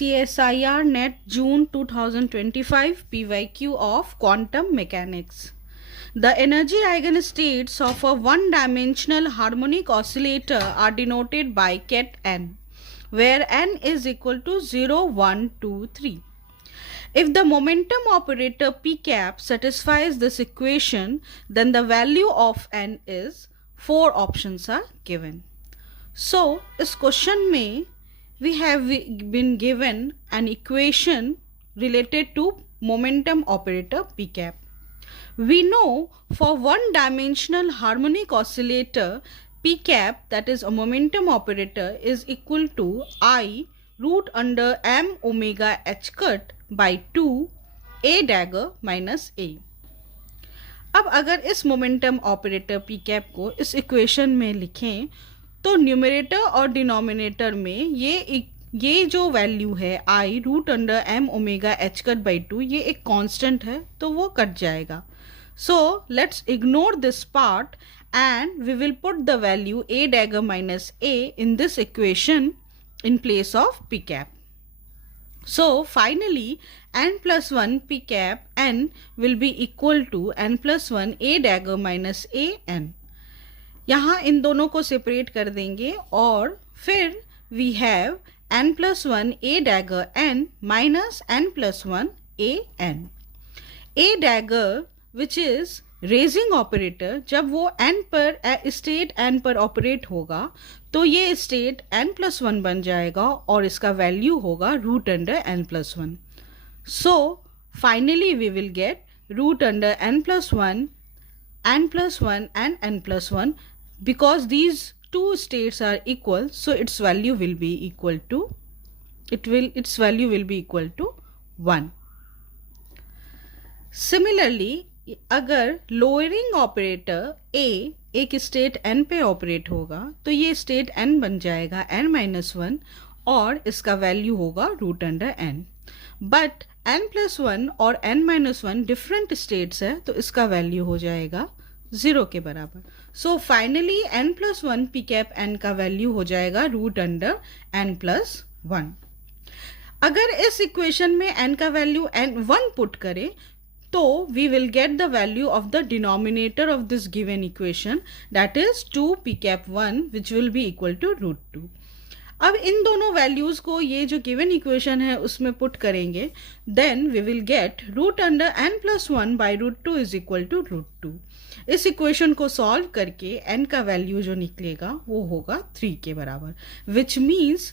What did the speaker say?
CSIR NET June 2025 PYQ of Quantum Mechanics. The energy eigenstates of a one-dimensional harmonic oscillator are denoted by ket n, where n is equal to 0, 1, 2, 3. If the momentum operator p cap satisfies this equation, then the value of n is 4 options are given. So, इस question में we have been given an equation related to momentum operator p cap. We know for one dimensional harmonic oscillator p cap, that is a momentum operator, is equal to I root under m omega h cut by 2 a dagger minus a. अब अगर इस momentum operator P cap को इस equation में लिखें तो numerator और denominator में ये जो वैल्यू है i root under m omega h cut by 2 ये एक कांस्टेंट है तो वो कट जाएगा. So let's ignore this part and we will put the value a dagger minus a in this equation in place of p cap. So finally n plus 1 p cap n will be equal to n plus 1 a dagger minus a n. यहाँ इन दोनों को separate कर देंगे और फिर we have n plus 1 a dagger n minus n plus 1 a n. a dagger which is raising operator जब वो n पर स्टेट n पर ऑपरेट होगा तो ये स्टेट n प्लस 1 बन जाएगा और इसका वैल्यू होगा root under n plus 1. So finally we will get root under n plus 1 n plus 1 and n plus 1 because these two states are equal. So its value will be equal to 1. Similarly, अगर lowering operator a एक state n पे operate होगा तो ये state n बन जाएगा n minus 1 और इसका वैल्यू होगा root under n. But n plus 1 और n माइनस 1 डिफरेंट स्टेट्स है तो इसका वैल्यू हो जाएगा 0 के बराबर. So finally n plus 1 P cap n का वैल्यू हो जाएगा रूट अंडर n प्लस 1. अगर इस इक्वेशन में n का वैल्यू n1 पुट करें तो we will get the value of the denominator of this given equation, that is 2 p cap 1 which will be equal to root 2. अब इन दोनों values को ये जो गिवन इक्वेशन है उसमें पुट करेंगे then we will get root under n plus 1 by root 2 is equal to root 2. इस equation को सॉल्व करके n का वैल्यू जो निकलेगा वो होगा 3 के बराबर, which means